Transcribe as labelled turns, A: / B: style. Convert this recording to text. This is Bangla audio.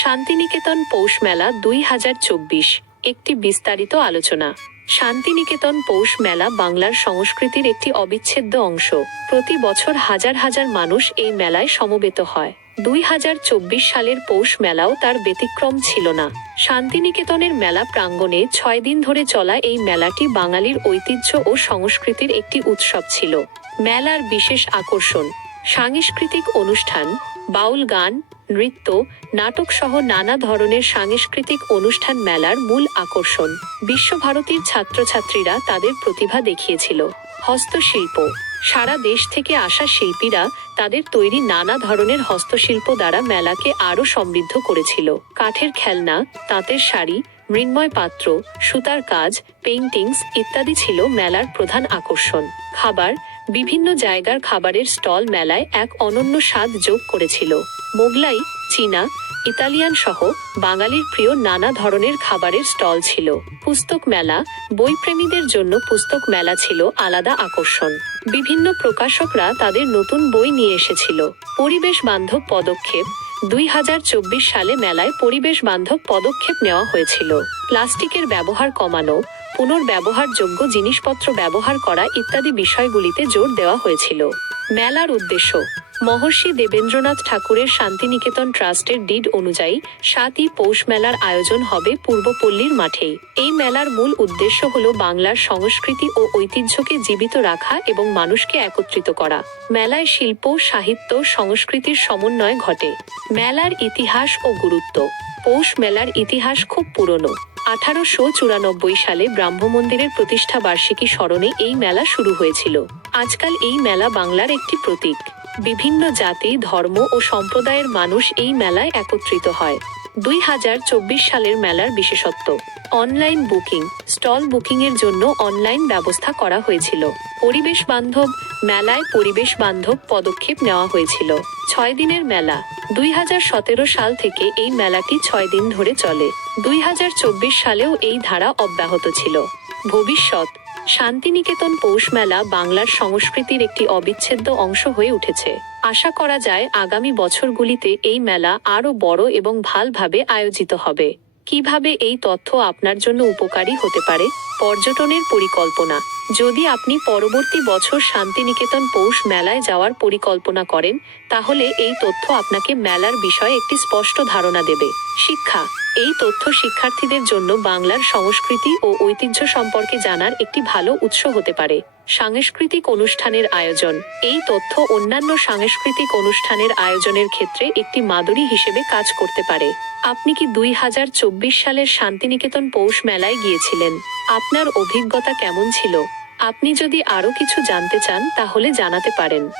A: শান্তিনিকেতন পৌষ মেলা দুই হাজার চব্বিশ একটি বিস্তারিত আলোচনা। শান্তিনিকেতন পৌষ মেলা বাংলার সংস্কৃতির একটি অবিচ্ছেদ্য অংশ। প্রতি বছর হাজার হাজার মানুষ এই মেলায় সমবেত হয়। দুই হাজার চব্বিশ সালের পৌষ মেলাও তার ব্যতিক্রম ছিল না। শান্তিনিকেতনের মেলা প্রাঙ্গণে ছয় দিন ধরে চলা এই মেলাটি বাঙালির ঐতিহ্য ও সংস্কৃতির একটি উৎসব ছিল। মেলার বিশেষ আকর্ষণ, সাংস্কৃতিক অনুষ্ঠান, বাউল গান নৃত্য, নাটক সহ নানা ধরনের সাংস্কৃতিক অনুষ্ঠান মেলার মূল আকর্ষণ। বিশ্বভারতীর ছাত্রছাত্রীরা তাদের প্রতিভা দেখিয়েছিল। হস্তশিল্প। সারা দেশ থেকে আসা শিল্পীরা তাদের তৈরি নানা ধরনের হস্তশিল্প দ্বারা মেলাকে আরও সমৃদ্ধ করেছিল। কাঠের খেলনা, তাঁতের শাড়ি, মৃন্ময় পাত্র, সুতার কাজ, পেইন্টিংস ইত্যাদি ছিল মেলার প্রধান আকর্ষণ। খাবার বিভিন্ন জায়গার খাবারের স্টল মেলায় এক অনন্য স্বাদ যোগ করেছিল। মোগলাই, চীনা, ইতালিয়ান সহ বাঙালির প্রিয় নানা ধরনের খাবারের স্টল ছিল। পুস্তক মেলা, বইপ্রেমীদের জন্য পুস্তক মেলা ছিল আলাদা আকর্ষণ। বিভিন্ন প্রকাশকরা তাদের নতুন বই নিয়ে এসেছিল। পরিবেশ বান্ধব পদক্ষেপ, দুই হাজার চব্বিশ সালে মেলায় পরিবেশ বান্ধব পদক্ষেপ নেওয়া হয়েছিল। প্লাস্টিকের ব্যবহার কমানো পুনর্ব্যবহারযোগ্য জিনিসপত্র ব্যবহার করা ইত্যাদি বিষয়গুলিতে জোর দেওয়া হয়েছিল। মেলার উদ্দেশ্য, মহর্ষি দেবেন্দ্রনাথ ঠাকুরের শান্তিনিকেতন ট্রাস্টের ডিড অনুযায়ী সাতই পৌষ মেলার আয়োজন হবে পূর্বপল্লীর মাঠেই। এই মেলার মূল উদ্দেশ্য হল বাংলার সংস্কৃতি ও ঐতিহ্যকে জীবিত রাখা এবং মানুষকে একত্রিত করা। মেলায় শিল্প, সাহিত্য, সংস্কৃতির সমন্বয় ঘটে। মেলার ইতিহাস ও গুরুত্ব, পৌষ মেলার ইতিহাস খুব পুরনো। আঠারোশো চুরানব্বই সালে ব্রাহ্ম মন্দিরের প্রতিষ্ঠা বার্ষিকী স্মরণে এই মেলা শুরু হয়েছিল। আজকাল এই মেলা বাংলার একটি প্রতীক। বিভিন্ন জাতি, ধর্ম ও সম্প্রদায়ের মানুষ এই মেলায় একত্রিত হয়। দুই হাজার চব্বিশ সালের মেলার বিশেষত্ব। অনলাইন বুকিং, স্টল বুকিং এর জন্য অনলাইন ব্যবস্থা করা হয়েছিল। পরিবেশ বান্ধব, মেলায় পরিবেশ বান্ধব পদক্ষেপ নেওয়া হয়েছিল। ছয় দিনের মেলা। দুই হাজার সতেরো সাল থেকে এই মেলাটি ছয় দিন ধরে চলে। দুই হাজার চব্বিশ সালেও এই ধারা অব্যাহত ছিল। ভবিষ্যৎ শান্তিনিকেতন পৌষ মেলা বাংলার সংস্কৃতির একটি অবিচ্ছেদ্য অংশ হয়ে উঠেছে। আশা করা যায়, আগামী বছরগুলিতে এই মেলা আরও বড় এবং ভালভাবে আয়োজিত হবে। কীভাবে এই তথ্য আপনার জন্য উপকারী হতে পারে? পর্যটনের পরিকল্পনা। যদি আপনি পরবর্তী বছর শান্তিনিকেতন পৌষ মেলায় যাওয়ার পরিকল্পনা করেন, তাহলে এই তথ্য আপনাকে মেলার বিষয়ে একটি স্পষ্ট ধারণা দেবে। শিক্ষা। এই তথ্য শিক্ষার্থীদের জন্য বাংলার সংস্কৃতি ও ঐতিহ্য সম্পর্কে জানার একটি ভালো উৎস হতে পারে। সাংস্কৃতিক অনুষ্ঠানের আয়োজন। এই তথ্য অন্যান্য সাংস্কৃতিক অনুষ্ঠানের আয়োজনের ক্ষেত্রে একটি মাদুরি হিসেবে কাজ করতে পারে। আপনি কি দুই হাজার চব্বিশ সালের শান্তিনিকেতন পৌষ মেলায় গিয়েছিলেন? আপনার অভিজ্ঞতা কেমন ছিল? আপনি যদি আরও কিছু জানতে চান, তাহলে জানাতে পারেন।